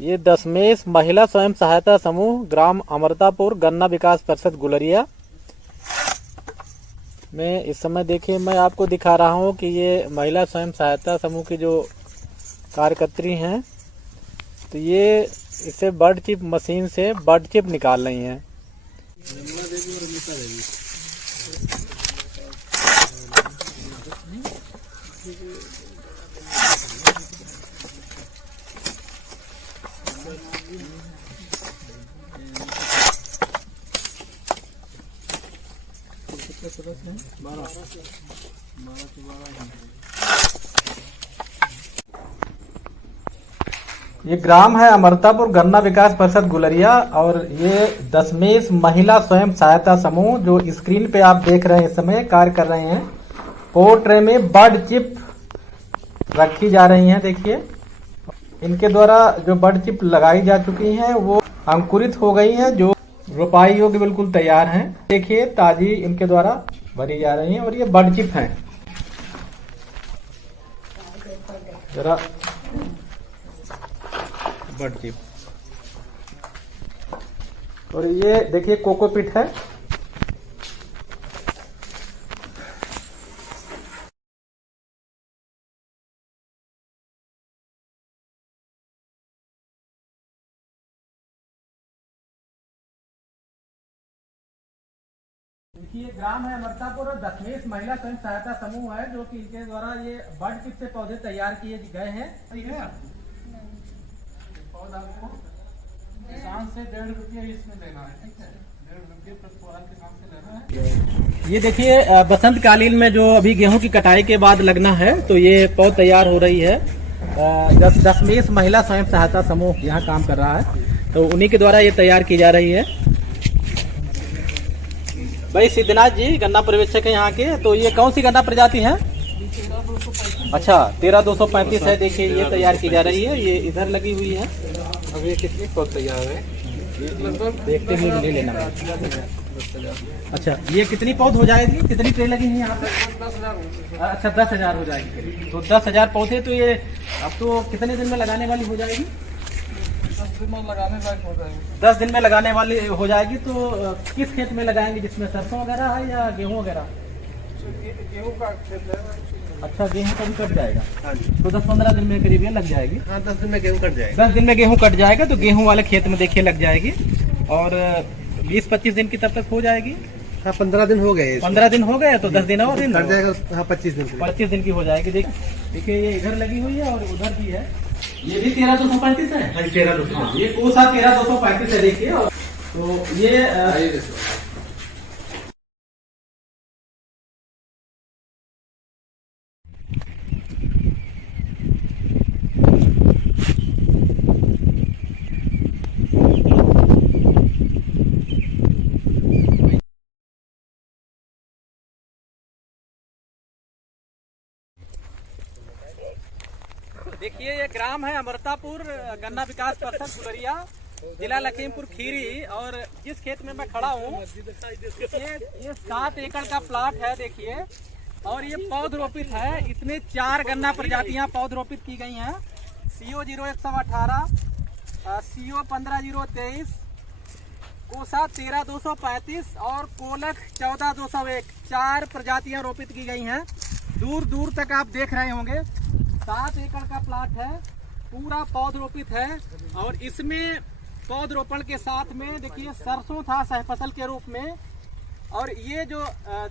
ये दशमेश महिला स्वयं सहायता समूह ग्राम अमृतापुर गन्ना विकास परिषद गुलरिया में इस समय देखिए मैं आपको दिखा रहा हूँ कि ये महिला स्वयं सहायता समूह की जो कार्यकर्त्री हैं तो ये इसे बर्ड चिप मशीन से बर्ड चिप निकाल रही हैं। ये ग्राम है अमृतापुर गन्ना विकास परिषद गुलरिया और ये दशमेश महिला स्वयं सहायता समूह जो स्क्रीन पे आप देख रहे हैं इस समय कार्य कर रहे हैं। पोर्ट ट्रे में बर्ड चिप रखी जा रही हैं। देखिए इनके द्वारा जो बर्ड चिप लगाई जा चुकी हैं वो अंकुरित हो गई हैं, जो रोपाई योग्य बिल्कुल तैयार हैं। देखिए ताजी इनके द्वारा भरी जा रही हैं और ये बर्ड चिप हैं। जरा बर्ड चिप और ये देखिए कोकोपीट है। देखिए ग्राम है अमृतापुर और दशमेश महिला स्वयं सहायता समूह है जो कि इनके द्वारा ये बर्ड चिप से पौधे तैयार किए गए हैं। पौधा आपको किसान से 1.5 रुपये इसमें लेना है, ठीक है, 1.5 रुपये प्रति पौधा किसान से लेना है। ये देखिए बसंत कालीन में जो अभी गेहूं की कटाई के बाद लगना है तो ये पौध तैयार हो रही है। दशमेश महिला स्वयं सहायता समूह यहाँ काम कर रहा है तो उन्हीं के द्वारा ये तैयार की जा रही है। भाई सिद्धनाथ जी गन्ना पर्यवेक्षक है यहाँ के, तो ये कौन सी गन्ना प्रजाति है? अच्छा 13235 है। देखिए ये तैयार की जा रही है, ये इधर लगी हुई है। अब ये कितनी पौध तैयार है? देखते हुए ले लेना। अच्छा ये कितनी पौध हो जाएगी, कितनी ट्रे लगी है यहाँ पर? अच्छा 10,000 हो जाएगी। तो 10,000 पौधे तो ये अब तो कितने दिन में लगाने वाली हो जाएगी? 10 दिन में लगाने लायक हो जाएगी। 10 दिन में लगाने वाली हो जाएगी। तो किस खेत में लगाएंगे, जिसमें सरसों वगैरह है या गेहूँ वगैरह? गेहूँ का खेत है। अच्छा गेहूँ का भी कट जाएगा। हाँ जी। तो 10-15 दिन में करीब ये लग जाएगी। हाँ 10 दिन में गेहूँ कट जाएगा। 10 दिन में गेहूँ कट जाएगा तो गेहूँ वाले खेत में देखिए लग जाएगी और 20-25 दिन की तब तक हो जाएगी। हाँ 15 दिन हो गए। 15 दिन हो गए तो 10 दिन और दिन कट जाएगा। हाँ 25 दिन 25 दिन की हो जाएगी। देखिए ये इधर लगी हुई है और उधर भी है। ये भी 13,235 है। हाँ 13,235। ये कोसा 13,235 है। देखिए तो ये देखिए ये ग्राम है अमृतापुर गन्ना विकास परिषद गुलरिया, जिला लखीमपुर खीरी। और जिस खेत में मैं खड़ा हूँ ये 7 एकड़ का प्लाट है। देखिए और ये पौध रोपित है। इसमें 4 गन्ना प्रजातियां पौध रोपित की गई हैं। CO 0118, CO 15023, कोसा 13235 और कोलख 14201, 4 प्रजातियां रोपित की गई हैं। दूर दूर तक आप देख रहे होंगे। 7 एकड़ का प्लाट है, पूरा पौध रोपित है। और इसमें पौधरोपण के साथ में देखिए सरसों था सह फसल के रूप में। और ये जो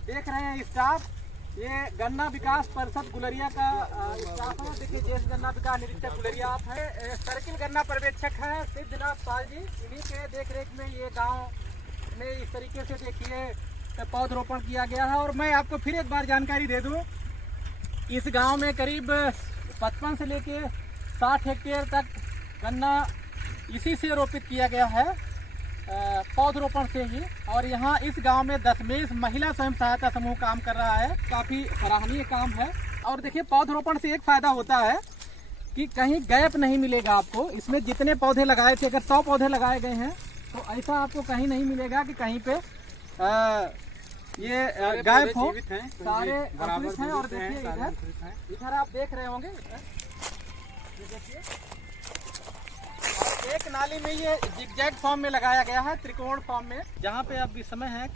देख रहे हैं स्टाफ, ये गन्ना विकास परिषद गुलरिया का स्टाफ है। देखिए ज्येष्ठ गन्ना विकास निरीक्षक गुलरिया आप है। सर्किल गन्ना पर्यवेक्षक है सिद्धनाथ पाल जी, इन्हीं के देख रेख में ये गाँव में इस तरीके से देखिए पौधरोपण किया गया है। और मैं आपको फिर एक बार जानकारी दे दूँ, इस गाँव में करीब 55 से लेके 60 हेक्टेयर तक गन्ना इसी से रोपित किया गया है, पौधरोपण से ही। और यहाँ इस गांव में दशमेश महिला स्वयं सहायता समूह काम कर रहा है। काफ़ी सराहनीय काम है। और देखिए पौधरोपण से एक फ़ायदा होता है कि कहीं गैप नहीं मिलेगा आपको। इसमें जितने पौधे लगाए थे, अगर 100 पौधे लगाए गए हैं तो ऐसा आपको कहीं नहीं मिलेगा कि कहीं पे ये गैप हो। सारे बराबर हैं। और देखिए इधर आप देख रहे होंगे, ये देखिए एक नाली में ये जिगजैग फॉर्म में लगाया गया है, त्रिकोण फॉर्म में, जहाँ पे अब इस समय है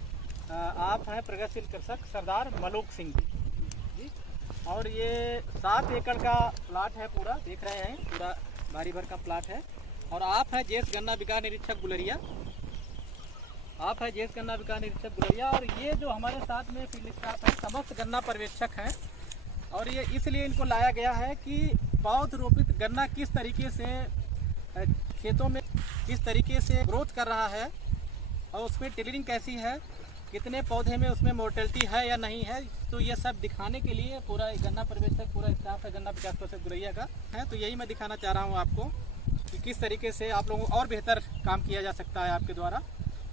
आप हैं प्रगतिशील कृषक सरदार मलूक सिंह जी। और ये 7 एकड़ का प्लाट है पूरा, देख रहे हैं पूरा भारी भर का प्लाट है। और आप हैं जेस गन्ना विकास निरीक्षक गुलरिया, आप हैं जेस गन्ना विकास निरीक्षक गुलरिया। और ये जो हमारे साथ में फील्ड स्टाफ है समस्त गन्ना पर्यवेक्षक हैं। और ये इसलिए इनको लाया गया है कि पौध रोपित गन्ना किस तरीके से खेतों में किस तरीके से ग्रोथ कर रहा है और उसमें टिलरिंग कैसी है, कितने पौधे में उसमें मोर्टेलिटी है या नहीं है, तो ये सब दिखाने के लिए पूरा गन्ना पर्यवेक्षक पूरा स्टाफ है गन्ना विकास परिषद गुलरिया का है। तो यही मैं दिखाना चाह रहा हूँ आपको कि किस तरीके से आप लोगों को और बेहतर काम किया जा सकता है आपके द्वारा।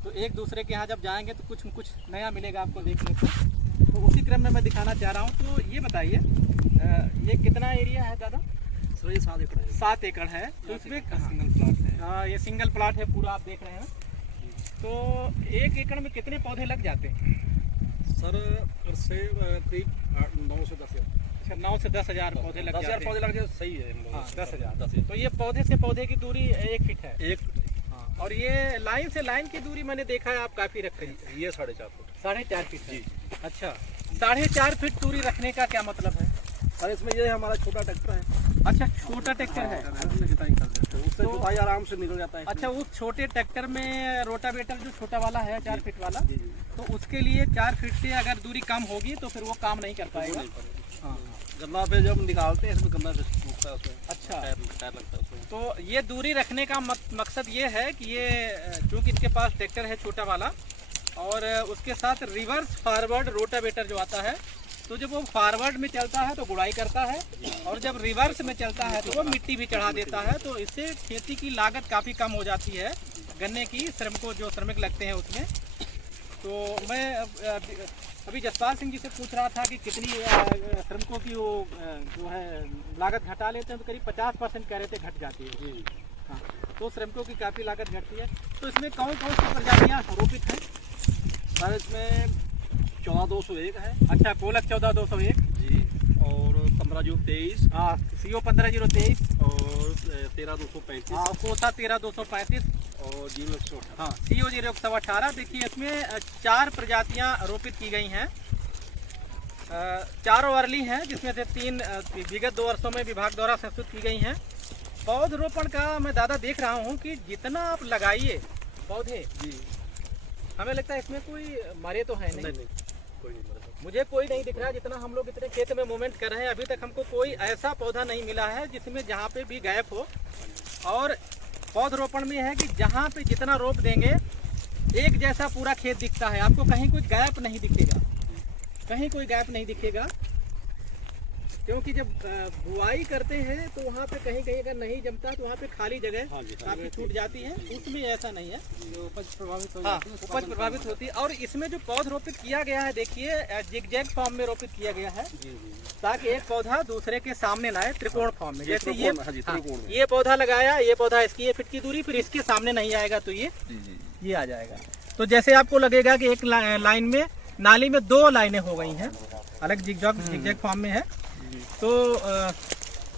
तो एक दूसरे के यहाँ जब जाएंगे तो कुछ नया मिलेगा आपको देखने को। तो उसी क्रम में मैं दिखाना चाह रहा हूँ। तो ये बताइए ये कितना एरिया है दादा? सर ये 7 एकड़ है। 7 एकड़ है। तो इसमें सिंगल प्लाट है। हाँ, ये सिंगल प्लाट है पूरा, आप देख रहे हैं। तो 1 एकड़ में कितने पौधे लग जाते हैं सर? से करीब 9 से 10 हज़ार। अच्छा, 9 से 10 हज़ार पौधे लग जाते हैं। पौधे लग जाए सही है। हाँ, 10,000। तो ये पौधे से पौधे की दूरी 1 फीट है। 1 फीट। हाँ, और ये लाइन से लाइन की दूरी मैंने देखा है आप काफी रखते हैं। ये 4.5 फुट। 4.5 फीट है। जी। अच्छा, 4.5 फीट दूरी रखने का क्या मतलब है? सर इसमें ये हमारा छोटा ट्रैक्टर है। अच्छा, छोटा ट्रैक्टर है, उससे जुताई कर देते हैं, उससे जुताई आराम से निकल जाता है। अच्छा, उस छोटे ट्रैक्टर में रोटावेटर जो छोटा वाला है 4 फीट वाला, जी। तो उसके लिए 4 फीट से अगर दूरी कम होगी तो फिर वो काम नहीं कर पाएगा। हाँ, गन्ना पे जब निकालते हैं इसमें गन्ना टूटता है उसमें। अच्छा, टायर लगता है उसमें। तो ये दूरी रखने का मकसद ये है कि ये चूँकि इसके पास ट्रैक्टर है छोटा वाला और उसके साथ रिवर्स फॉरवर्ड रोटावेटर जो आता है, तो जब वो फॉरवर्ड में चलता है तो गुड़ाई करता है और जब रिवर्स में चलता है तो वो मिट्टी भी चढ़ा देता है। तो इससे खेती की लागत काफ़ी कम हो जाती है गन्ने की, श्रमिक लगते हैं उसमें। तो मैं अभी जसपाल सिंह जी से पूछ रहा था कि कितनी श्रमिकों की वो जो है लागत घटा लेते हैं, तो करीब 50% कह रहे थे घट जाती है। जी। हाँ, तो श्रमिकों की काफ़ी लागत घटती है। तो इसमें कौन कौन सी प्रजातियाँ रोपित हैं? सर इसमें 14,201 है। अच्छा, कोलक 14,201 जी। और 15,023। हाँ, CO 15,023 और 13,235। हाँ, कोसा 13,235 और 0,118। हाँ, CO 0,118। देखिए इसमें 4 प्रजातियां रोपित की गई हैं। 4 अर्ली हैं, जिसमें से 3 विगत 2 वर्षों में विभाग द्वारा संशोधित की गई हैं। पौधरोपण का मैं दादा देख रहा हूँ कि जितना आप लगाइए पौधे, जी, हमें लगता है इसमें कोई मरे तो है नहीं। कोई नहीं मरा। मुझे कोई नहीं दिख रहा। जितना हम लोग इतने खेत में मूवमेंट कर रहे हैं, अभी तक हमको कोई ऐसा पौधा नहीं मिला है जिसमें जहाँ पे भी गैप हो। और पौधरोपण में है कि जहाँ पे जितना रोप देंगे एक जैसा पूरा खेत दिखता है, आपको कहीं कोई गैप नहीं दिखेगा, कहीं कोई गैप नहीं दिखेगा। क्योंकि जब बुआई करते हैं तो वहाँ पे कहीं कहीं अगर नहीं जमता तो वहाँ पे खाली जगह काफी छूट जाती है, उसमें ऐसा नहीं है, उपज प्रभावित हो हाँ, उपज प्रभावित होती है। और इसमें जो पौध रोपित किया गया है, देखिए जिगजैग फॉर्म में रोपित किया गया है, ताकि एक पौधा दूसरे के सामने ना आए, त्रिकोण फॉर्म में। जैसे ये पौधा लगाया, ये पौधा इसकी 1 फीट की दूरी, फिर इसके सामने नहीं आएगा तो ये आ जाएगा। तो जैसे आपको लगेगा कि एक लाइन में नाली में 2 लाइनें हो गई हैं, अलग जिगजैग फॉर्म में है। तो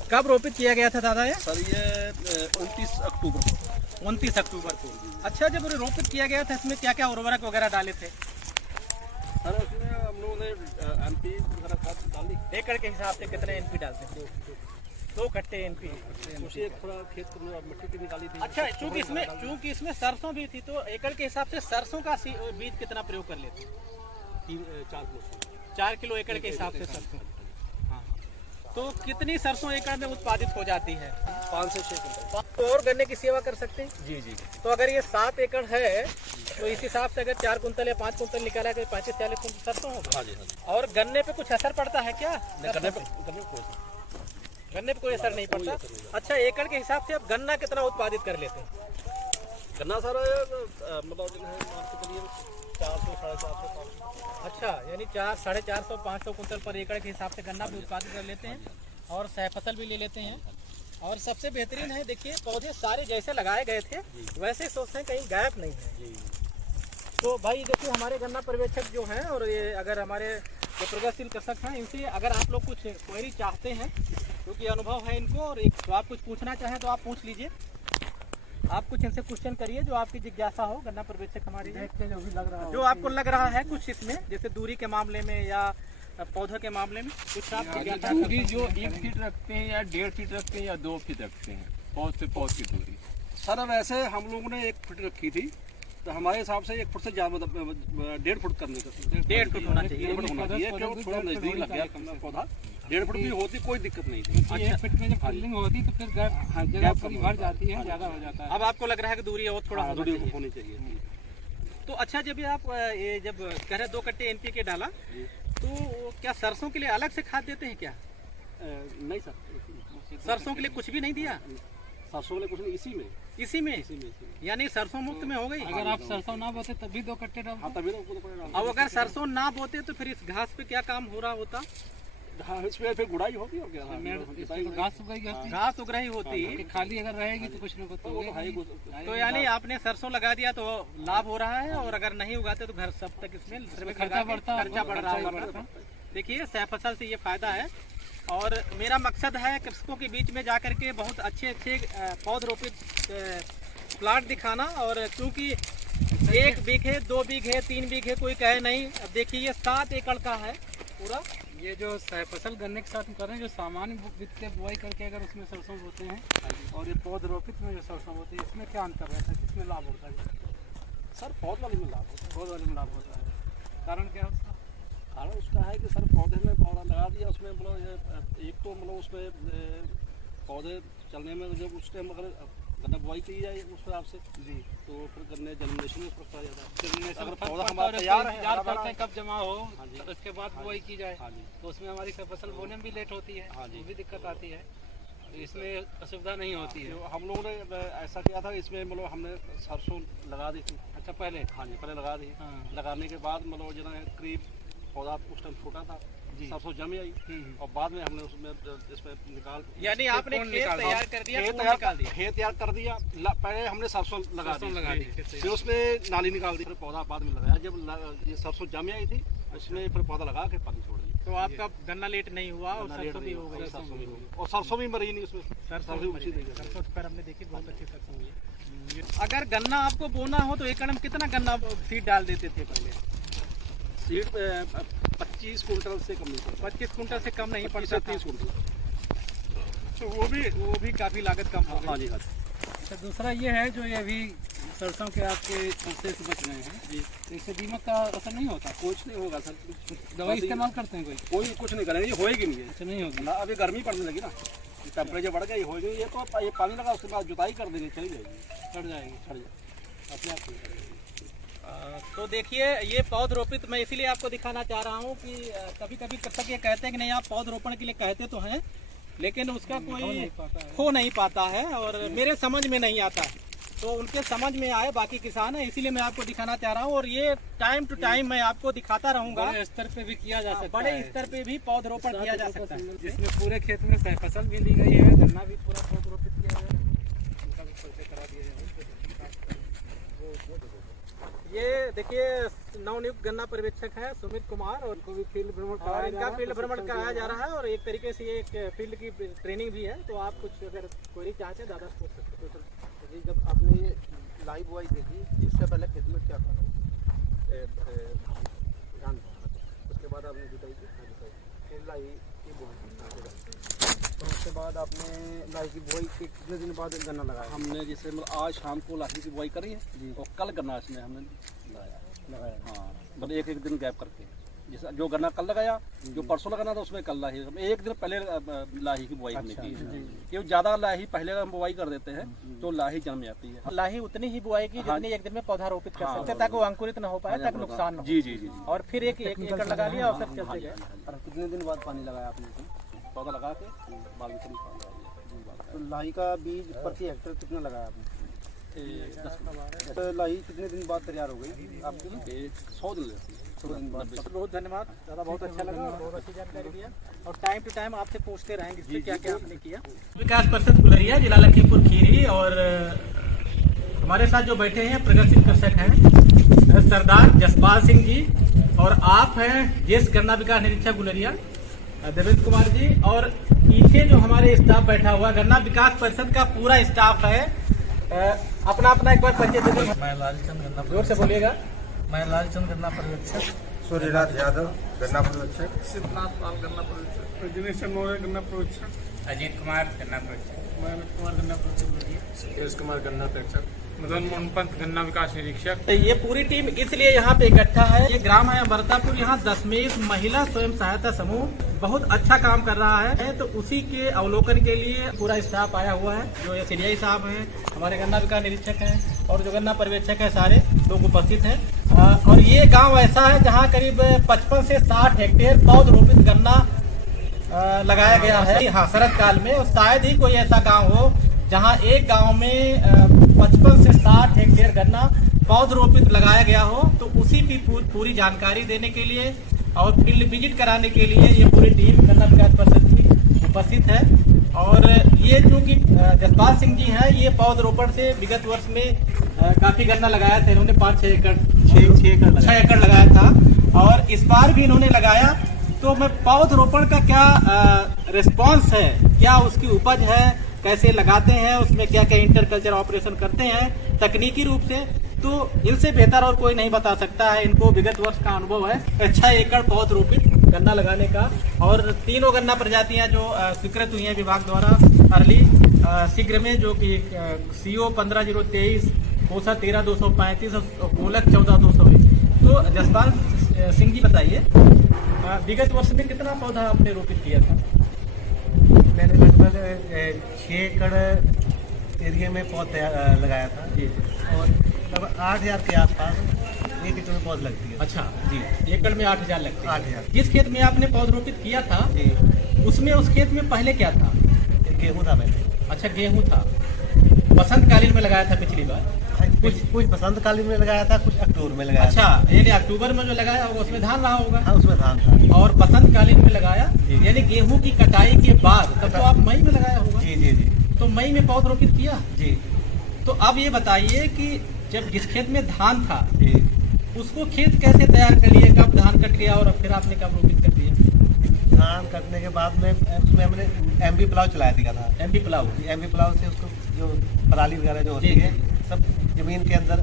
कब रोपित किया गया था दादा ये? सर ये 29 अक्टूबर को। 29 अक्टूबर को। अच्छा, जब रोपित किया गया था इसमें क्या क्या उर्वरक वगैरह डाले थे? सर उसमें हम लोगों ने NP वगैरह खाद डाली। एकड़ के हिसाब से कितने NP डालते हैं? 2 कट्टे NP। उसे थोड़ा खेत को मिट्टी की निकाली थी। अच्छा, चूंकि इसमें सरसों भी थी तो एकड़ के हिसाब से सरसों का बीज कितना प्रयोग कर लेते हैं? 4 किलो। 4 किलो एकड़ के हिसाब से सरसों। तो कितनी सरसों एकड़ में उत्पादित हो जाती है? 5 से 6 क्विंटल। तो और गन्ने की सेवा कर सकते हैं? जी जी। तो अगर ये 7 एकड़ है तो इस हिसाब से अगर 4 कुंतल या 5 कुंतल निकाला तो 35-40 कुंतल सरसों होगा। हाँ जी, हाँ जी। और गन्ने पे कुछ असर पड़ता है क्या? गन्ने पे कोई असर नहीं पड़ता। अच्छा, एकड़ के हिसाब से आप गन्ना कितना उत्पादित कर लेते हैं? गन्ना सर मतलब 400, 450। अच्छा, यानी 400, 500 कुंतल पर एकड़ के हिसाब से गन्ना भी उत्पादित कर लेते हैं और सह फसल भी ले लेते हैं। और सबसे बेहतरीन है, देखिए पौधे सारे जैसे लगाए गए थे वैसे सोचते हैं, कहीं गैप नहीं है। तो भाई देखिए, हमारे गन्ना पर्यवेक्षक जो हैं और ये अगर हमारे जो प्रगतिशील कृषक हैं, इनसे अगर आप लोग कुछ क्वेरी चाहते हैं, क्योंकि अनुभव है इनको, और एक तो आप कुछ पूछना चाहें तो आप पूछ लीजिए। आप कुछ इनसे क्वेश्चन करिए जो आपकी जिज्ञासा हो, गन्ना पर्यवेक्षक हमारी देख के जो भी लग रहा जो आपको लग रहा है कुछ इसमें, जैसे दूरी के मामले में या पौधों के मामले में कुछ आप जिज्ञासा दूरी जो 1 फीट रखते हैं या 1.5 फीट रखते हैं या 2 फीट रखते हैं, पौध से पौध की दूरी। सर वैसे हम लोगों ने 1 फुट रखी थी, तो हमारे हिसाब से 1 फुट से ज्यादा 1.5 फुट करने का 1.5 फुट होना चाहिए। 1.5 फुट होना चाहिए, क्योंकि थोड़ा नजदीक लग गया पौधा। 1.5 फुट भी होती कोई दिक्कत नहीं थी। 1 फीट में जब फील्डिंग होती तो फिर जगह पूरी भर जाती है, ज्यादा हो जाता है। अब आपको लग रहा है कि दूरी और थोड़ा दूरी होनी चाहिए। तो अच्छा, जब आप ये जब कह रहे 2 कट्टे NPK डाला, तो क्या सरसों के लिए अलग से खाद देते हैं क्या? नहीं सर, सरसों के लिए कुछ भी नहीं दिया? सरसों के लिए कुछ नहीं, इसी में यानी सरसों मुक्त में हो गई। अगर आप सरसों ना बोते तब भी 2 कट्टे डाल। हाँ, तभी तो अब अगर सरसों ना बोते तो फिर इस घास पे क्या काम हो रहा होता? इसमें फिर गुड़ाई होती और क्या घास उगाई होती, घास उग रही होती। कि खाली अगर रहेगी तो कुछ ना कुछ तो होगा। तो यानी आपने सरसों लगा दिया तो लाभ हो रहा है, और अगर नहीं उगाते तो घर सब तक इसमें खर्चा बढ़ रहा होगा। देखिए, सह फसल से ये फायदा है, और मेरा मकसद है कृषकों के बीच में जाकर के बहुत अच्छे पौध रोपित प्लांट दिखाना। और क्योंकि 1 बीघे 2 बीघे 3 बीघे कोई कहे नहीं। अब देखिए, ये 7 एकड़ का है पूरा। ये जो सह फसल गन्ने के साथ हम कर रहे हैं, जो सामान्य वित्त से बुआई करके अगर उसमें सरसों बोते हैं और ये पौध रोपित में जो सरसों बोते हैं, इसमें क्या अंतर रहता है, किसमें लाभ होता है? सर पौध वाले में लाभ होता है। पौध वाले में लाभ होता है। कारण क्या है उसका? कारण उसका है कि सर पौधे में पौधा लगा दिया, उसमें मतलब एक तो मतलब उसमें पौधे चलने में जब उस टाइम अगर गन्ना बुआई की जाए उस हिसाब से जी, तो फिर गन्ने जर्मिनेशन में फर्क आ जाता है। जर्मिनेशन अगर पौधा पौधा हमारा तैयार करते हैं कब जमा हो, तो उसके बाद बुआई की जाए, तो उसमें हमारी फसल बोने में भी लेट होती है, वो भी दिक्कत आती है। इसमें असुविधा नहीं होती है। हम लोगों ने ऐसा किया था, इसमें मतलब हमने सरसों लगा दी थी। अच्छा, पहले? हाँ जी, पहले लगा दी। लगाने के बाद मतलब जो है करीब पौधा उस टाइम छोटा था, सरसों जम आई, और बाद में हमने उसमें इसमें निकाल, यानी आपने खेत तैयार कर दिया, खेत तैयार कर दिया। पहले हमने सरसों लगा दी, फिर उसमें नाली निकाल दी, फिर पौधा बाद में लगाया। जब ये सरसों जम आई थी, उसमें फिर पौधा लगा के पानी छोड़ दिया। तो आपका गन्ना लेट नहीं हुआ और सरसों भी हो गई। और सरसों भी मरी नहीं उसमें, सरसों पर हमने देखी बहुत अच्छी सरसों हुई। अगर गन्ना आपको बोना हो तो एकड़ में कितना गन्ना सीड डाल देते थे पहले? सीड 25 कुंटल से कम नहीं पड़ता। 25 कुंटल से कम नहीं पड़ता, 30 कुंटल। तो वो भी काफी लागत कम हो गई। हाँ जी, हाँ। अच्छा, दूसरा ये है जो ये अभी सरसों के आपके अवशेष बच रहे हैं जी, तो इससे दीमक का असर नहीं होता? कुछ नहीं होगा सर। दवाई इस्तेमाल करते हैं कोई कुछ नहीं करेंगे, ये होएगी नहीं। अच्छा, नहीं होगी ना, अभी गर्मी पड़ने लगी ना, टेम्परेचर बढ़ गया, ये होएगी। ये तो ये पानी लगा, उसके बाद जुताई कर देंगे, चली जाएगी, चढ़ जाएगी अपने आप। तो देखिए, ये पौध रोपित मैं इसीलिए आपको दिखाना चाह रहा हूँ कि कभी कभी कृषक ये कहते हैं कि नहीं, आप पौध रोपण के लिए कहते तो हैं, लेकिन उसका कोई हो नहीं पाता है और मेरे समझ में नहीं आता है। तो उनके समझ में आए बाकी किसान है, इसीलिए मैं आपको दिखाना चाह रहा हूँ। और ये टाइम टू टाइम मैं आपको दिखाता रहूँगा। बड़े स्तर पे भी किया जा सकता है, बड़े स्तर पे भी पौधरोपण किया जा सकता है, जिसमें पूरे खेत में सह फसल भी ली गई है, गन्ना भी पूरा पौध रोपित किया गया है, उनका भी परिचय करा दिया जाए। ये देखिए, नवनियुक्त गन्ना पर्यवेक्षक है सुमित कुमार, और इनको भी फील्ड भ्रमण इनका फील्ड भ्रमण कराया जा रहा है, और एक तरीके से एक फील्ड की ट्रेनिंग भी है। तो आप कुछ अगर क्वेरी चाहते हैं दादा पूछ सकते हो। जी, जब आपने लाई बुआई देखी, इससे पहले खेत में क्या था? धान, उसके बाद आपने जुताई की, फिर लाई की बुआई, तो उसके बाद आपने लाई की बुआई के कितने दिन बाद गन्ना लगाया? हमने जैसे मतलब आज शाम को लाठी की बुआई करी है, और कल गन्ना इसमें हमने लगाया। हाँ, मतलब एक दिन गैप करके, जैसे जो गन्ना कल लगाया, जो परसों लगाना था उसमें कल लाही, एक दिन पहले लाही की बुआई हमने की। क्योंकि ज्यादा लाही पहले हम बुआई कर देते हैं तो लाही जन्म जाती है। लाही उतनी ही बुआई की जितनी एक दिन में पौधा रोपित कर सकते हैं, ताकि वो अंकुरित न हो पाए, ताकि नुकसान न हो। जी जी जी। और फिर एक एकड़ लगा लिया और फिर चलते गए। और कितने दिन बाद पानी लगाया आपने? पौधा लगा के बाद में तो लाई का बीज प्रति हेक्टेयर कितना लगाया आपने? 10 तो लाई कितने दिन बाद तैयार हो गई आपकी? 100 दिन लगती है। 100 दिन बाद। बहुत धन्यवाद दादा, बहुत अच्छा लगा, बहुत अच्छी जानकारी दिया। और टाइम टू टाइम आपसे पूछते रहेंगे इसमें क्या क्या आपने किया। विकास परिषद गुलरिया, जिला लखीमपुर खीरी, और हमारे साथ जो बैठे हैं प्रगतिशील कृषक हैं सरदार जसपाल सिंह जी, और आप हैं ज्येष्ठ गन्ना विकास निरीक्षक गुलरिया देवेंद्र कुमार जी, और पीछे जो हमारे स्टाफ बैठा हुआ गन्ना विकास परिषद का पूरा स्टाफ है। अपना अपना एक बार परिचय दे दो। मैं लालचंद गन्ना जोर से बोलिएगा। मैं लालचंद गन्ना पर्यवेक्षक, सूर्यनाथ यादव गन्ना पर्यवेक्षक, सिद्धनाथ पाल गन्ना पर्यवेक्षक, रजनीश मौर्य गन्ना पर्यवेक्षक, अजीत कुमार गन्ना पर्यवेक्षक, महेंद्र कुमार गन्ना पर्यवेक्षक, सुरेश कुमार गन्ना पर्यवेक्षक, मदन मोहन पंत गन्ना विकास निरीक्षक। तो ये पूरी टीम इसलिए यहाँ पे इकट्ठा है। ये ग्राम है अमरतापुर, यहाँ दशमेश महिला स्वयं सहायता समूह बहुत अच्छा काम कर रहा है। तो उसी के अवलोकन के लिए पूरा स्टाफ आया हुआ है। जो ये सीडीआई साहब हैं, हमारे गन्ना विकास निरीक्षक हैं और जो गन्ना पर्यवेक्षक है, सारे लोग उपस्थित हैं। और ये गाँव ऐसा है जहाँ करीब 55 से 60 हेक्टेयर पौधरोपित गन्ना लगाया गया है। हाँ, शरद काल में। और शायद ही कोई ऐसा गाँव हो जहाँ एक गांव में 55 से 60 हेक्टेयर गन्ना पौधरोपित लगाया गया हो। तो उसी की पूरी जानकारी देने के लिए और फील्ड विजिट कराने के लिए ये पूरी टीम गन्ना विकास परिषद की उपस्थित है। और ये जो कि जसपाल सिंह जी हैं, ये पौधरोपण से विगत वर्ष में काफी गन्ना लगाया था। इन्होंने 6 एकड़ लगाया था और इस बार भी इन्होंने लगाया। तो मैं पौधरोपण का क्या रिस्पॉन्स है, क्या उसकी उपज है, कैसे लगाते हैं, उसमें क्या क्या इंटरकल्चर ऑपरेशन करते हैं तकनीकी रूप से, तो इनसे बेहतर और कोई नहीं बता सकता है। इनको विगत वर्ष का अनुभव है 6 एकड़ पौधरोपित गन्ना लगाने का। और 3 गन्ना प्रजातियां जो स्वीकृत हुई हैं विभाग द्वारा अर्ली शीघ्र में, जो कि CO 15023, कोसा 13235 और कोलक 14201। तो जसपाल सिंह जी बताइए, विगत वर्ष में कितना पौधा आपने रोपित किया था? मैंने लगभग 6 एकड़ एरिया में पौध लगाया था जी। और लगभग 8,000 के आसपास 1 एकड़ में पौध लगती है। अच्छा जी, एकड़ में 8,000 लगते हैं। 8,000 जिस खेत में आपने पौधरोपित किया था जी, उसमें उस खेत में पहले क्या था? गेहूँ था पहले। अच्छा, गेहूं था। बसंतकालीन में लगाया था पिछली बार। कुछ बसंतकालीन में लगाया था, कुछ अक्टूबर में लगाया था। अच्छा, यानी अक्टूबर में जो लगाया होगा उसमें धान रहा होगा। हाँ, उसमें धान था। और बसंतकालीन में लगाया, यानी गेहूं की कटाई के बाद, तब तो आप मई में लगाया होगा। जी जी जी तो मई में पौधरोपित किया। जी तो अब ये बताइए कि जब जिस खेत में धान था जी, उसको खेत कैसे तैयार कर लिए, कब धान कट गया और फिर आपने कब रोपित कर दिया? धान कटने के बाद में उसमें हमने MB प्लाव चलाया दिया था। MP plough. MB प्लाव से उसको जो पराली वगैरह जो होती जी, है सब जमीन के अंदर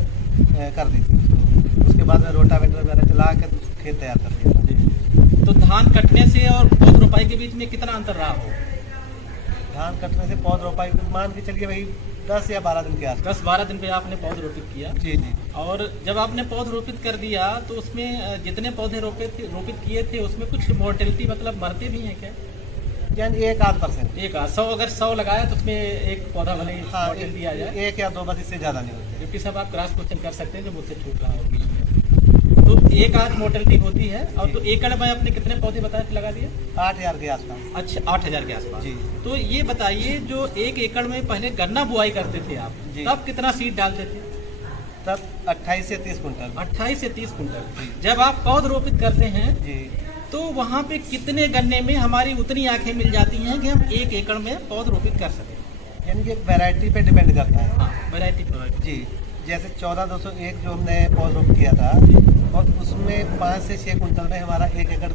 कर दी थी उसको। उसके बाद में रोटावेटर वगैरह चला कर खेत तैयार कर दिया था। तो धान कटने से और पौध रोपाई के बीच में कितना अंतर रहा हो? धान कटने से पौध रोपाई मान के चलिए भाई 10 या 12 दिन के आसपास। 10-12 दिन पे आपने पौध रोपित किया। जी जी। और जब आपने पौध रोपित कर दिया तो उसमें जितने पौधे रोपित किए थे उसमें कुछ मोर्टेलिटी, मतलब मरते भी हैं क्या? यानी 1-8%। 100 अगर 100 लगाया तो उसमें एक पौधा भले ही हाँ, मोर्टेलिटी आ जाए। 1 या 2 बस, इससे ज्यादा नहीं होती। क्योंकि सब आप क्रॉस क्वेश्चन कर सकते हैं जो मुझसे छूट रहा होगी। तो 1-8 मोर्टेलिटी होती है। और तो एकड़ में आपने कितने पौधे बताए लगा दिए? 8,000 के आसपास। अच्छा, 8,000 के आसपास। जी। तो ये बताइए, जो 1 एकड़ में पहले गन्ना बुआई करते थे आप, जी। तब कितना सीड डालते थे? तब 28 से 30 कुंटल। 28 से 30 कुंटल। जब आप पौध रोपित करते हैं जी, तो वहाँ पे कितने गन्ने में हमारी उतनी आंखें मिल जाती हैं कि हम 1 एकड़ में पौध रोपित कर सकें? यानी कि वैरायटी पे डिपेंड करता है। हाँ, वैरायटी पर। जी, जैसे 14,201 जो हमने पौध रोप किया था और उसमें 5 से 6 कुंटल में हमारा 1 एकड़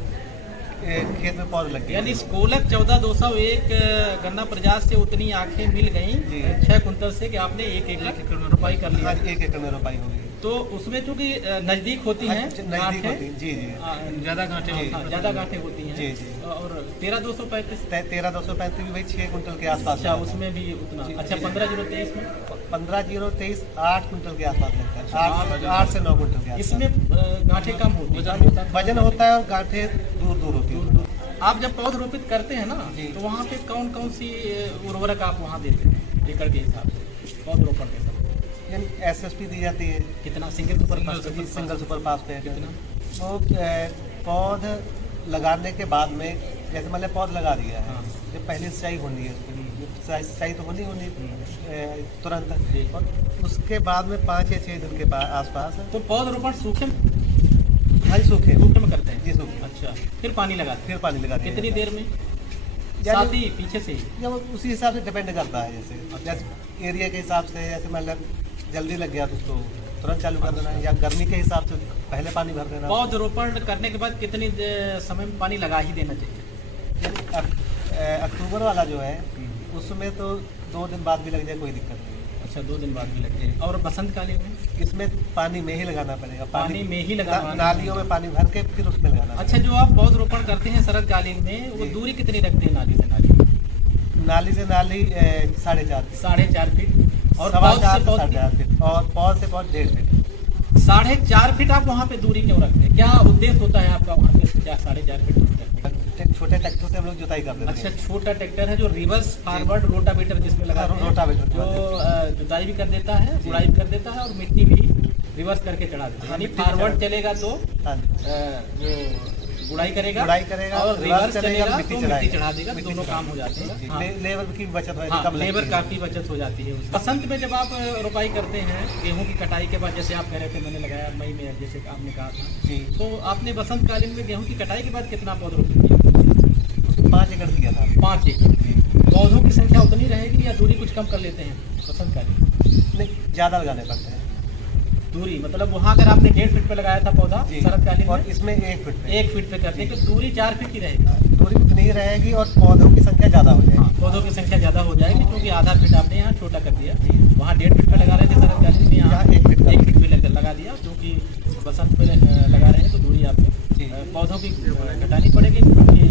खेत में पौध लग गया। यानी कोलक 14,201 गन्ना प्रजात से उतनी आंखें मिल गई जी। 6 कुंटल से कि आपने 1 एकड़ में रोपाई कर लिया। 1 एकड़ में रोपाई होगी। तो उसमें चूंकि नजदीक होती हैं, नजदीक होती है। जी जी। ज्यादा गांठें, जी। हाँ, ज्यादा गांठें होती हैं। जी जी। और 13,235। 13,235 भी भाई 6 कुंटल के आसपास। अच्छा, उसमें भी उतना। जी, अच्छा, जी। 15,023 में 15,023 8 कुंटल के आसपास लगता है। 8 से 9 कुंटल के आसपास। इसमें गांठें कम होती है, वजन होता है और गांठें दूर होती है। आप जब पौध रोपित करते हैं ना, जी। तो वहाँ पे कौन कौन सी उर्वरक आप वहाँ देते हैं एकड़ के हिसाब से पौध रोपण के समय? यानी SSP दी जाती है। कितना? Single super single super phosphate. कितना? वो पौध लगाने के बाद में, जैसे मैंने पौध लगा दिया है, हाँ। जो पहली सिंचाई होनी है उसकी, सिंचाई तो होनी तुरंत। जी। और उसके बाद में 5 या 6 दिन के आसपास तो पौध रोपण सूखे भाई सूखे में करते हैं? जी, सूखे। अच्छा, फिर पानी लगाते फिर पानी लगा हैं? दिया कितनी जाता है। देर में? यानी- साथ ही पीछे से ही? या वो उसी हिसाब से डिपेंड करता है। जैसे एरिया के हिसाब से, जैसे मतलब जल्दी लग गया तो उसको तुरंत चालू कर देना है, या गर्मी के हिसाब से पहले पानी भर देना। पौध रोपण करने के बाद कितनी समय में पानी लगा ही देना चाहिए? यानी अक्टूबर वाला जो है उसमें तो 2 दिन बाद भी लग जाए कोई दिक्कत नहीं। अच्छा 2 दिन बाद भी लगते हैं। और बसंतकालीन में इसमें पानी में ही लगाना पड़ेगा, पानी में ही लगाना, नालियों में पानी भर के फिर उसमें लगाना। अच्छा, जो आप पौधरोपण करते हैं शरदकालीन में, वो दूरी कितनी रखते हैं नाली से नाली? नाली से नाली 4.5 फीट, 4.5 फीट, और सवा पौध चार से से पौध 4.5 फीट, और पौध से पौध 1.5 फीट। 4.5 फीट आप वहाँ पे दूरी क्यों रखते हैं? क्या उद्देश्य होता है आपका वहाँ पे 4.5 फीट दूरी रखने का? छोटे ट्रैक्टर से हम लोग जुताई कर देते अच्छा, हैं। छोटा ट्रैक्टर है जो रिवर्स फॉरवर्ड रोटावेटर जिसमें लगाते हैं, रोटावेटर जो जुताई भी कर देता है, गुड़ाई भी कर देता है, और मिट्टी भी रिवर्स करके चढ़ा देता है। यानी फॉरवर्ड चलेगा तो हाँ, जो गुड़ाई करेगा, और रिवर्स चलेगा तो मिट्टी मिट्टी चढ़ा देगा, मिट्टी दोनों चढ़ा काम हो जाते हैं। हाँ। लेबर की बचत हो हाँ, कम लगती लेबर है। काफी बचत हो जाती है। बसंत में जब आप रोपाई करते हैं गेहूं की कटाई के बाद, जैसे आप कह रहे थे मैंने लगाया मई में, जैसे आपने कहा था, जी, तो आपने बसंत कालीन में गेहूं की कटाई के बाद कितना पौधरोपण किया? 5 एकड़ किया था। 5 एकड़। पौधों की संख्या उतनी रहेगी या दूरी कुछ कम कर लेते हैं बसंत कालीन? नहीं, ज्यादा लगाने पड़ते हैं दूरी, मतलब वहाँ अगर आपने 1.5 फीट पे लगाया था पौधा शरदकालीन और में, इसमें 1 फीट पे 1 फीट पे करते हैं तो दूरी 4 फीट की रहेगी। दूरी उतनी ही रहेगी और पौधों की संख्या ज्यादा हो जाएगी। हाँ, पौधों की संख्या ज्यादा हो जाएगी, क्योंकि आधा फीट आपने यहाँ छोटा कर दिया। वहाँ 1.5 फीट पे लगा रहे थे शरदकालीन में, यहाँ 1 फीट पे लगा दिया, क्योंकि बसंत पे लगा रहे हैं तो दूरी आपको पौधों की घटानी पड़ेगी, क्योंकि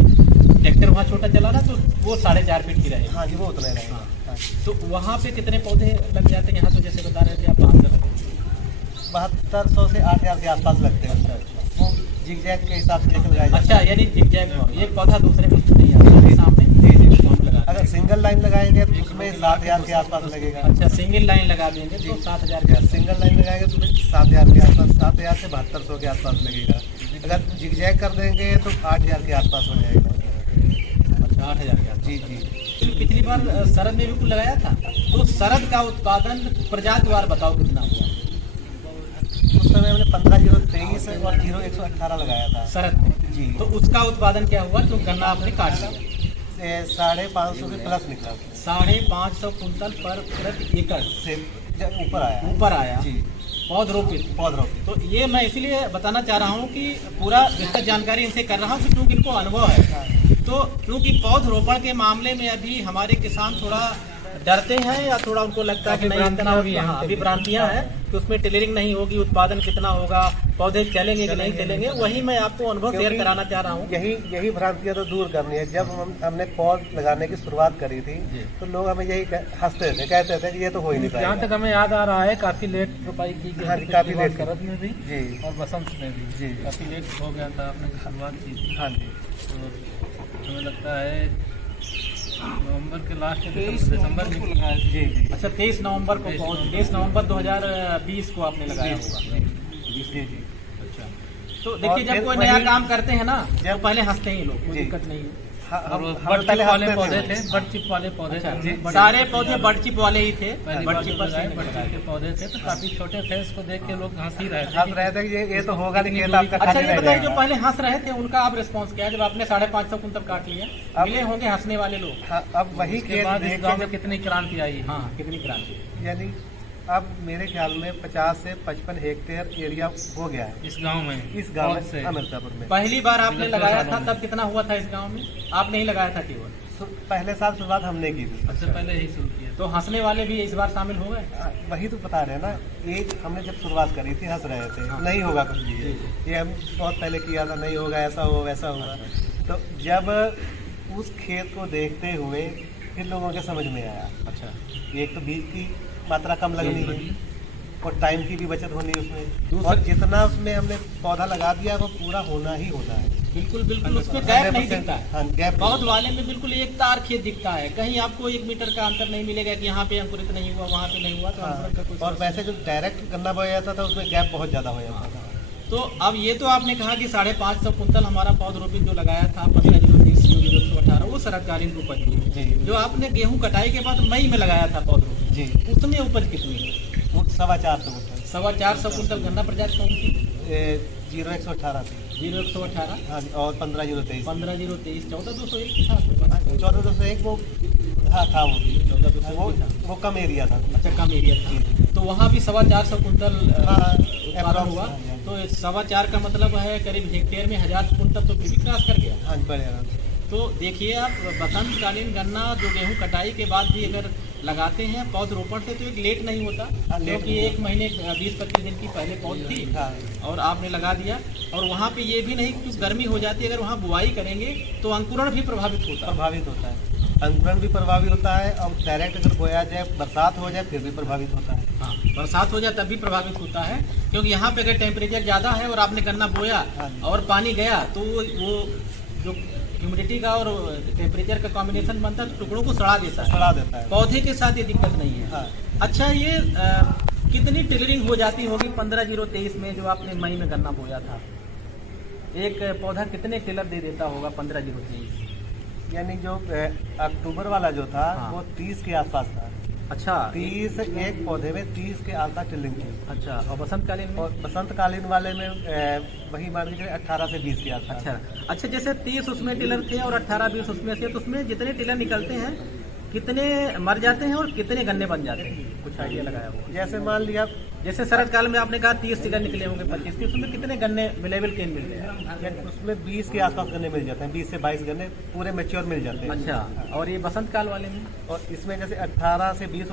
ट्रैक्टर वहाँ छोटा चला रहा तो वो 4.5 फीट की रहेगी। हाँ जी, वो उतने रहेगा। हाँ। तो वहाँ पे कितने पौधे लग जाते हैं? यहाँ तो जैसे बता रहे थे आप 500 लगते हैं। 7200 से 8000 के आसपास लगते हैं। वो जिगजैग के हिसाब से जैसे लगाया जाता है। अच्छा, यानी जिगजैग में एक पौधा दूसरे में नहीं आता सामने। अगर सिंगल लाइन लगाएंगे तो उसमें 7000 के आसपास लगेगा। अच्छा, सिंगल लाइन लगा देंगे तो 7000 के आसपास। सिंगल लाइन लगाएंगे तो उसमें 7000 के आसपास, 7000 से 7200 के आसपास लगेगा। अगर जिगजैग कर देंगे तो 8000 के आसपास हो जाएगा। अच्छा, 8000 के आसपास। जी जी। पिछली बार शरद में भी कुछ लगाया था, तो शरद का उत्पादन प्रजातिवार बताओ कितना हुआ? उस समय हमने 15,023 और 0,118 लगाया था शरद में जी। तो उसका उत्पादन क्या हुआ? तो गन्ना आपने काट लिया, 550 से प्लस निकला, 550 कुंटल पर प्रति एकड़ से जब ऊपर आया जी, पौधरोपित। तो ये मैं इसलिए बताना चाह रहा हूँ कि पूरा विस्तृत जानकारी इनसे कर रहा हूँ, क्योंकि इनको अनुभव है। तो क्योंकि पौधरोपण के मामले में अभी हमारे किसान थोड़ा डरते हैं, या थोड़ा उनको लगता है कि नहीं इतना अभी भ्रांतियां हैं कि उसमें टेलरिंग नहीं होगी, उत्पादन कितना होगा, पौधे चलेंगे कि नहीं चलेंगे। वही मैं आपको अनुभव शेयर कराना चाह रहा हूँ। यही भ्रांतियां तो दूर करनी है। जब हमने पौध लगाने की शुरुआत करी थी तो लोग हमें यही हंसते थे, कहते थे कि ये तो हो ही नहीं पाएगा। जहाँ तक हमें याद आ रहा है काफी लेट रोपाई की गई। हाँ जी, काफी लेट शरद में भी जी, और बसंत में भी जी, काफी लेट हो गया था, आपने शुरुआत की थी। हाँ जी। तो हमें लगता है नवंबर के लास्ट में दिसंबर में लगा है। जी जी। अच्छा, 23 नवंबर को 23 नवंबर 2020 को आपने लगाया होगा। जी जी। अच्छा, तो देखिए जब कोई नया काम करते हैं ना तो पहले हंसते ही लोग, कोई जी। दिक्कत नहीं है। और बर्डचिप वाले पौधे थे, बर्डचिप वाले पौधे थे, सारे पौधे बर्डचिप वाले ही थे। बर्डचिप के पौधे थे, तो काफी छोटे थे, इसको देख के लोग हंस ही रहे थे। हंस रहे थे कि ये तो होगा नहीं, खेत आपका अच्छा, खाली ये रह बताइए जो जाएगा। पहले हंस रहे थे उनका आप रिस्पॉन्स क्या है? जब आपने 550 कुंटल काट लिया, मिले होंगे हंसने वाले लोग। हाँ, अब वही उसके खेत बाद इस देख गाँव के में कितनी क्रांति आई। हाँ, कितनी क्रांति। यानी अब मेरे ख्याल में 50 से 55 हेक्टेयर एरिया हो गया है इस गांव में, इस गांव बहुत से। में, मिर्जापुर में। पहली बार आपने लगाया था तब कितना हुआ था इस गांव में? आपने ही लगाया था केवल? पहले साल शुरुआत हमने की थी। सबसे पहले यही शुरू किया। तो हंसने वाले भी इस बार शामिल हो गए? वही तो बता रहे हैं ना, एक हमने जब शुरुआत करी थी हंस रहे थे, हाँ। नहीं होगा कुछ भी, ये हम बहुत पहले किया था, नहीं होगा, ऐसा होगा वैसा होगा। तो जब उस खेत को देखते हुए फिर लोगों के समझ में आया, अच्छा, एक तो बीज की मात्रा कम लगनी है और टाइम की भी बचत होनी है उसमें, दूसरा- और जितना उसमें हमने पौधा लगा दिया वो पूरा होना ही होना है। बिल्कुल बिल्कुल, उसमें गैप नहीं दिखता है। हाँ, गैप पौध वाले में बिल्कुल एक तार खेत दिखता है, कहीं आपको 1 मीटर का अंतर नहीं मिलेगा कि यहाँ पे अंकुरित नहीं हुआ, वहाँ पे नहीं हुआ। तो अंकुरण का हाँ, कोई और वैसे जो डायरेक्ट गन्ना बोया जाता था उसमें गैप बहुत ज्यादा हो जाता था। तो अब ये तो आपने कहा कि 550 कुंटल हमारा पौधरोपित जो लगाया था 15,030 वो शरदकालीन की उपज हुई। जी। जो आपने गेहूं कटाई के बाद मई में लगाया था पौधरोपित, जी, उसमें उपज कितनी है? 450 कुंटल, 450 कुंटल गन्ना प्रजाति कौन सी? 0,118 थी। 0,118, हाँ जी, और 15,023, 15,023, 14,201 था। 14,201 वो हाँ था, वो 14,201 वो कम एरिया था। अच्छा, कम एरिया था। तो वहाँ भी 450 कुंटल हाँ, उत्पादन हुआ। हाँ जी। तो 4.25 का मतलब है करीब हेक्टेयर में 1000 कुंटल तो फिर भी क्रॉस कर गया। हाँ जी, बढ़िया। तो देखिए आप बसंतकालीन गन्ना जो गेहूं कटाई के बाद भी अगर लगाते हैं पौध रोपण से तो एक लेट नहीं होता, क्योंकि 1 महीने 20-25 दिन की पहले पौध थी और आपने लगा दिया। और वहाँ पे ये भी नहीं कि गर्मी हो जाती है, अगर वहाँ बुआई करेंगे तो अंकुरण भी प्रभावित होता है। अंकुरण भी प्रभावित होता है और डायरेक्ट अगर बोया जाए बरसात हो जाए फिर भी प्रभावित होता है। हाँ, बरसात हो जाए तब भी प्रभावित होता है, क्योंकि यहाँ पे अगर टेम्परेचर ज़्यादा है और आपने गन्ना बोया और पानी गया तो वो जो ह्यूमिडिटी का और टेम्परेचर का कॉम्बिनेशन बनता है तो टुकड़ों को सड़ा देता है। पौधे के साथ ये दिक्कत नहीं है। हाँ। अच्छा, ये कितनी टिलरिंग हो जाती होगी 15-0-23 में जो आपने मई में गन्ना बोया था? एक पौधा कितने टिलर दे देता होगा 15-0-23? यानी जो अक्टूबर वाला जो था हाँ। वो 30 के आसपास था। अच्छा, 30 एक पौधे में 30 के आसपास टिल्लिंग थी। अच्छा, और बसंतकालीन में? और बसंतकालीन वाले में वही मान लीजिए 18 से 20 के आसपास। अच्छा, जैसे 30 उसमें टिलर थे और 18-20 उसमें से, तो उसमें जितने टिलर निकलते हैं कितने मर जाते हैं और कितने गन्ने बन जाते हैं? कुछ आइडिया लगाया होगा? जैसे मान लिया जैसे शरद काल में आपने कहा 30 टिलर निकले होंगे 25 के, उसमें कितने गन्ने अवेलेबल केन मिलते हैं? यानी उसमें 20 के आसपास गन्ने मिल जाते हैं, 20 से 22 गन्ने पूरे मैच्योर मिल जाते हैं। अच्छा, और ये बसंत काल वाले में? और इसमें जैसे 18 से 20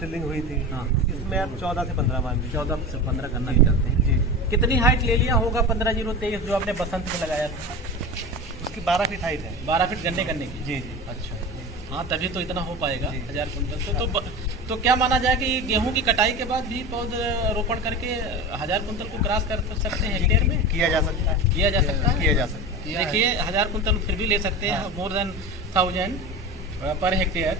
टिल्लिंग हुई थी, हाँ। इसमें अब 14 से 15 मान लीजिए। 14 से 15 गन्ना निकलते हैं जी। कितनी हाइट ले लिया होगा 15-0-23 जो आपने बसंत में लगाया था? उसकी 12 फीट हाइट है। 12 फीट गन्ने करने की? जी जी। अच्छा, हाँ, तभी तो इतना हो पाएगा 1000 कुंटल। तो क्या माना जाए कि गेहूं की कटाई के बाद भी पौध रोपण करके 1000 कुंटल को क्रॉस कर सकते हैं हेक्टेयर में? किया जा सकता है। किया जा सकता है। देखिए 1000 कुंटल फिर भी ले सकते हैं, मोर देन 1000 पर हेक्टेयर।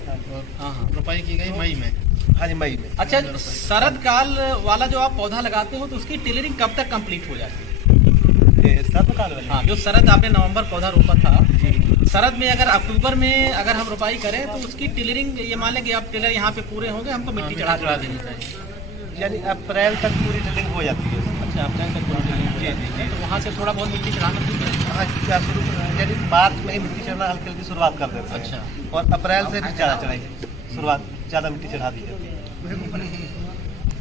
हाँ, रोपाई की गई मई में। हाँ जी, मई में। अच्छा, शरद काल वाला जो आप पौधा लगाते हो तो उसकी टिलरिंग कब तक कंप्लीट हो जाती है? सर्वकाल वाले। हाँ, जो शरद आपने नवंबर पौधा रोपा था, शरद में अगर अक्टूबर में अगर हम रोपाई करें तो उसकी टिलरिंग, ये मान लें कि आप टिलर यहाँ पे पूरे होंगे, हमको मिट्टी चढ़ा देनी चाहिए। यानी अप्रैल तक पूरी टिल्लिंग हो जाती है। अच्छा, अप्रैल तक पूरी टिलरिंग हो जाती है, तो वहाँ से थोड़ा बहुत मिट्टी चढ़ाना ठीक है। हाँ, क्या शुरू यानी मार्च में ही मिट्टी चढ़ना हल्की हल्की शुरुआत कर देते हैं। अच्छा, और अप्रैल से भी ज़्यादा चढ़ाई शुरुआत, ज़्यादा मिट्टी चढ़ा दी जाती है।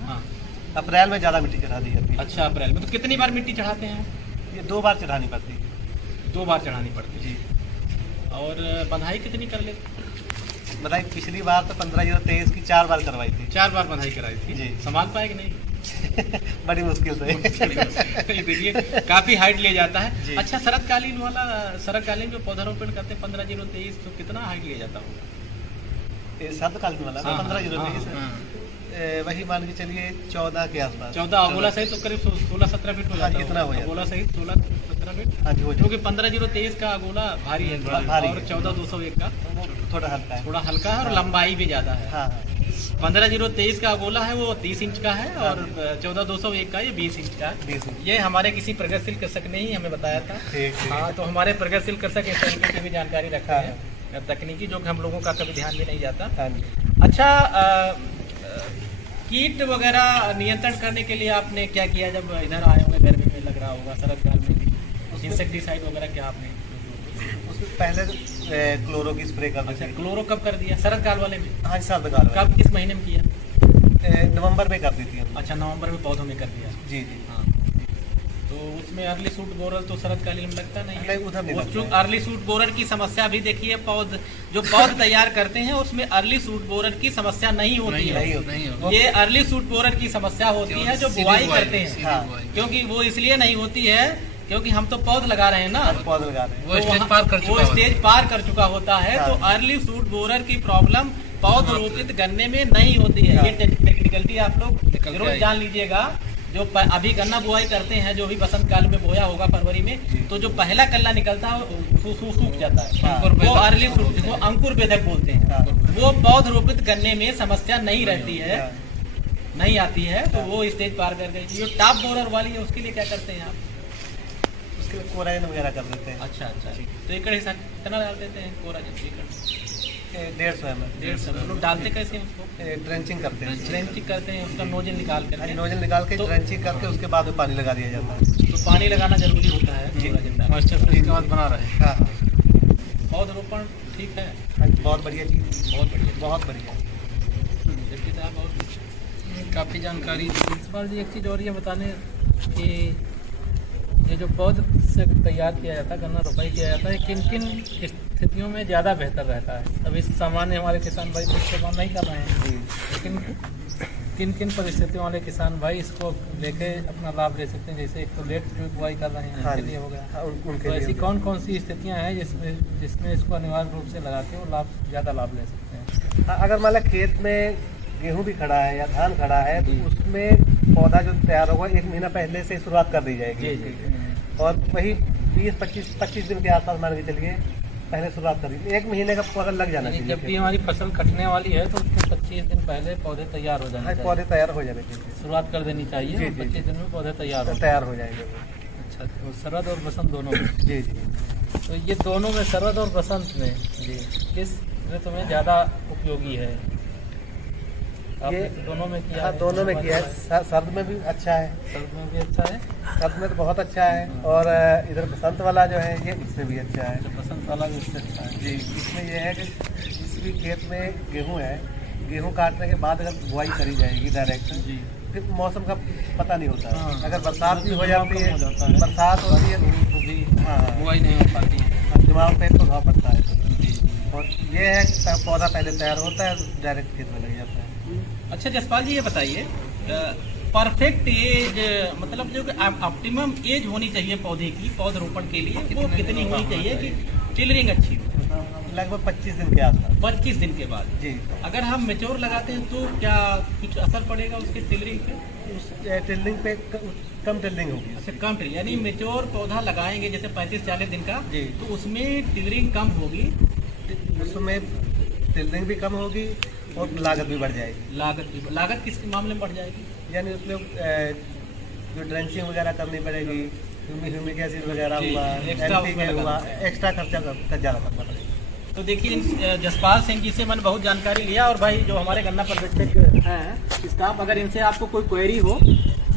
हाँ, अप्रैल में ज़्यादा मिट्टी चढ़ा दी जाती है। अच्छा, अप्रैल में। तो कितनी बार मिट्टी चढ़ाते हैं? ये 2 बार चढ़ानी पड़ती है। 2 बार चढ़ानी पड़ती है जी। और बंधाई कितनी कर लेते? बताइए, पिछली बार तो 15-0-23 की 4 बार करवाई थी। 4 बार बंधाई कराई थी जी। संभाल पाए कि नहीं? बड़ी मुश्किल से। देखिए काफी हाइट ले जाता है। जी। अच्छा, शरदकालीन जो पौधारोपण करते हैं 15-0-23 तो कितना हाइट ले जाता होगा? ये सर्वकालीन वाला हाँ, 15-0-23 हाँ, वही मान के चलिए 14 के आसपास। 14 अगोला सहित तो करीब 16-17 फीट हो जाता है। इतना हो जाता है। अगोला सहित 16-17 फीट, हाँ जी, हो क्योंकि 15-0-23 का अगोला भारी है भारी और है। 14-201 का थोड़ा हल्का है। थोड़ा हल्का है और लंबाई भी ज्यादा है। हाँ, 15-0-23 का अगोला है वो 30 इंच का है और 14-201 का ये 20 इंच का है। 20 इंच। ये हमारे किसी प्रगतिशील कृषक ने ही हमें बताया था। ठीक। हाँ, तो हमारे प्रगतिशील कृषक इस तरीके की भी जानकारी रखते हैं तकनीकी, जो कि हम लोगों का कभी ध्यान भी नहीं जाता। हाँ जी। अच्छा, कीट वगैरह नियंत्रण करने के लिए आपने क्या किया जब इधर आए होंगे? गर्मी में लग रहा होगा, शरद काल में भी इंसेक्टिसाइड वगैरह क्या आपने? उसमें पहले क्लोरो की स्प्रे कर अच्छा, दी। क्लोरो कब कर दिया? शरद काल वाले में? हाँ जी, सर्वकाल वाले। कब, किस महीने में किया? नवंबर में कर दी थी हमने। अच्छा, नवंबर में पौधों में कर दिया। जी जी। हाँ, तो उसमें अर्ली सूट बोरर तो शरद कालीन में लगता नहीं है। नहीं, उधर नहीं लगता है। अर्ली सूट बोरर की समस्या भी देखिए, जो पौध तैयार करते हैं उसमें अर्ली सूट बोरर की समस्या नहीं होती है। ये अर्ली सूट बोरर की समस्या होती है जो बुआई करते हैं। हाँ। क्योंकि वो इसलिए नहीं होती है क्योंकि हम तो पौध लगा रहे हैं ना, पौध लगा रहे हैं। वो स्टेज पार कर चुका वो स्टेज पार कर चुका होता है। हाँ। तो अर्ली सूट बोरर की प्रॉब्लम पौध रोपित गन्ने में नहीं होती है। ये टेक्निकलिटी आप लोग जरूर जान लीजिएगा। जो अभी गन्ना बुआई करते हैं, जो भी बसंत काल में बोया होगा फरवरी में, तो जो पहला कल्ला निकलता है वो सूख जाता है। वो अर्ली सूट, जिसको अंकुर भेदक बोलते हैं, वो पौध रोपित गन्ने में समस्या नहीं रहती है, नहीं आती है। तो वो स्टेज पार कर गई। जो टॉप बोरर वाली है उसके लिए क्या करते हैं आप? उसके लिए कोराइन वगैरह कर देते हैं। अच्छा, तो एकड़ हिसाब कितना डाल देते हैं कोरा? जैसे एकड़ 150 ml। 150 लोग डालते कैसे हैं उसको? ड्रेंचिंग करते हैं। ड्रेंचिंग करते हैं, उसका नोजल निकाल हाँ जी, कर। नोजल निकाल के तो- ड्रेंचिंग करके उसके बाद में पानी लगा दिया जाता है। तो पानी लगाना जरूरी होता है। मॉइस्चर फिर इसके बाद बना रहे। हाँ हाँ। पौध रोपण ठीक है, हाँ जी, बहुत बढ़िया चीज़। बहुत बढ़िया। बहुत बढ़िया। डिप्टी साहब और काफ़ी जानकारी। प्रिंसिपल जी, एक चीज़ और ये बताने कि ये जो पौध से तैयार किया जाता है, गन्ना रोपाई किया जाता है, किन किन स्थितियों में ज़्यादा बेहतर रहता है। अभी सामान्य हमारे किसान भाई तो इस्तेमाल नहीं कर रहे हैं, लेकिन किन किन परिस्थितियों वाले किसान भाई इसको लेके अपना लाभ ले सकते हैं। जैसे एक तो लेट जो बुआई कर रहे हैं उनके लिए हो गया, तो ऐसी कौन कौन सी स्थितियाँ हैं जिसमें इसको अनिवार्य रूप से लगा के वो ज़्यादा लाभ ले सकते हैं? हाँ, अगर मान लो खेत में गेहूं भी खड़ा है या धान खड़ा है तो उसमें पौधा जो तैयार होगा 1 महीना पहले से शुरुआत कर दी जाएगी। और वही 20-25 दिन के आसपास मान के चलिए पहले शुरुआत कर दी, 1 महीने का पौधा लग जाना चाहिए। जब भी हमारी फसल कटने वाली है तो उसके 25 दिन पहले पौधे तैयार हो जाने चाहिए। पौधे तैयार हो जाने चाहिए, शुरुआत कर देनी चाहिए। जी, 25 दिन में पौधे तैयार हो जाएंगे। अच्छा, तो शरद और बसंत दोनों में? जी। तो ये दोनों में, शरद और बसंत में जी, किस ऋतु में ज़्यादा उपयोगी है? आपने तो दोनों में किया? हाँ, दोनों में किया है। सर्द में भी अच्छा है, सर्द में भी अच्छा है, सर्द में तो बहुत अच्छा है। और इधर बसंत वाला जो है ये इससे भी अच्छा है। बसंत वाला भी इससे अच्छा है जी। इसमें यह है कि जिस भी खेत में गेहूं है, गेहूं काटने के बाद अगर बुआई करी जाएगी डायरेक्ट जी, फिर मौसम का पता नहीं होता है। हाँ। अगर बरसात भी हो जाती है, हो जाता है, बरसात होती है तो भी हाँ, बुआई नहीं हो पाती है। दिमाग पे प्रभाव पड़ता है। और ये है कि पौधा पहले तैयार होता है तो डायरेक्ट खेत में लग जाता है। अच्छा जसपाल जी, ये बताइए परफेक्ट एज, मतलब जो ऑप्टिमम एज होनी चाहिए पौधे की पौधरोपण के लिए, वो कितनी होनी चाहिए कि टिलरिंग अच्छी हो? लगभग 25 दिन के आसपास। 25 दिन के बाद जी। अगर हम मेच्योर लगाते हैं तो क्या कुछ असर पड़ेगा उसके टिलरिंग पे? उस टिल्डिंग पे कम टिल्डिंग होगी। अच्छा, कम टिलरिंग, यानी मेच्योर पौधा लगाएंगे जैसे 35-40 दिन का, जी। तो उसमें टिलरिंग कम होगी, उसमें टिल्डिंग भी कम होगी और लागत भी बढ़ जाएगी। लागत किस मामले में बढ़ जाएगी? यानी उसमें जो ड्रेंचिंग वगैरह करनी पड़ेगी, ह्यूमिक एसिड वगैरह जी, हुआ, एक्स्ट्रा NPK हुआ, एक्स्ट्रा खर्चा ज़्यादा करना पड़ेगा। तो देखिए जसपाल सिंह जी से मैंने बहुत जानकारी लिया, और भाई जो हमारे गन्ना पर्यवेक्षक हैं स्टाफ, अगर इनसे आपको कोई क्वेरी हो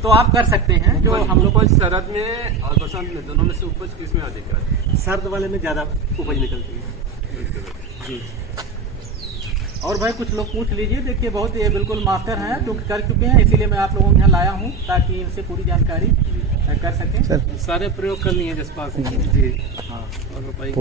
तो आप कर सकते हैं। जो हम लोग उपज शरद में और बसंत में, दोनों में से उपज किस में अधिक है? सर्द वाले में ज़्यादा उपज निकलती है। जी। और भाई कुछ लोग पूछ लीजिए, देखिए बहुत ये बिल्कुल मास्टर हैं, क्योंकि कर चुके हैं, इसीलिए मैं आप लोगों को यहाँ लाया हूँ ताकि इनसे पूरी जानकारी कर सकें। सारे प्रयोग कर लिए जसपाल सिंह जी। हाँ, और बताइए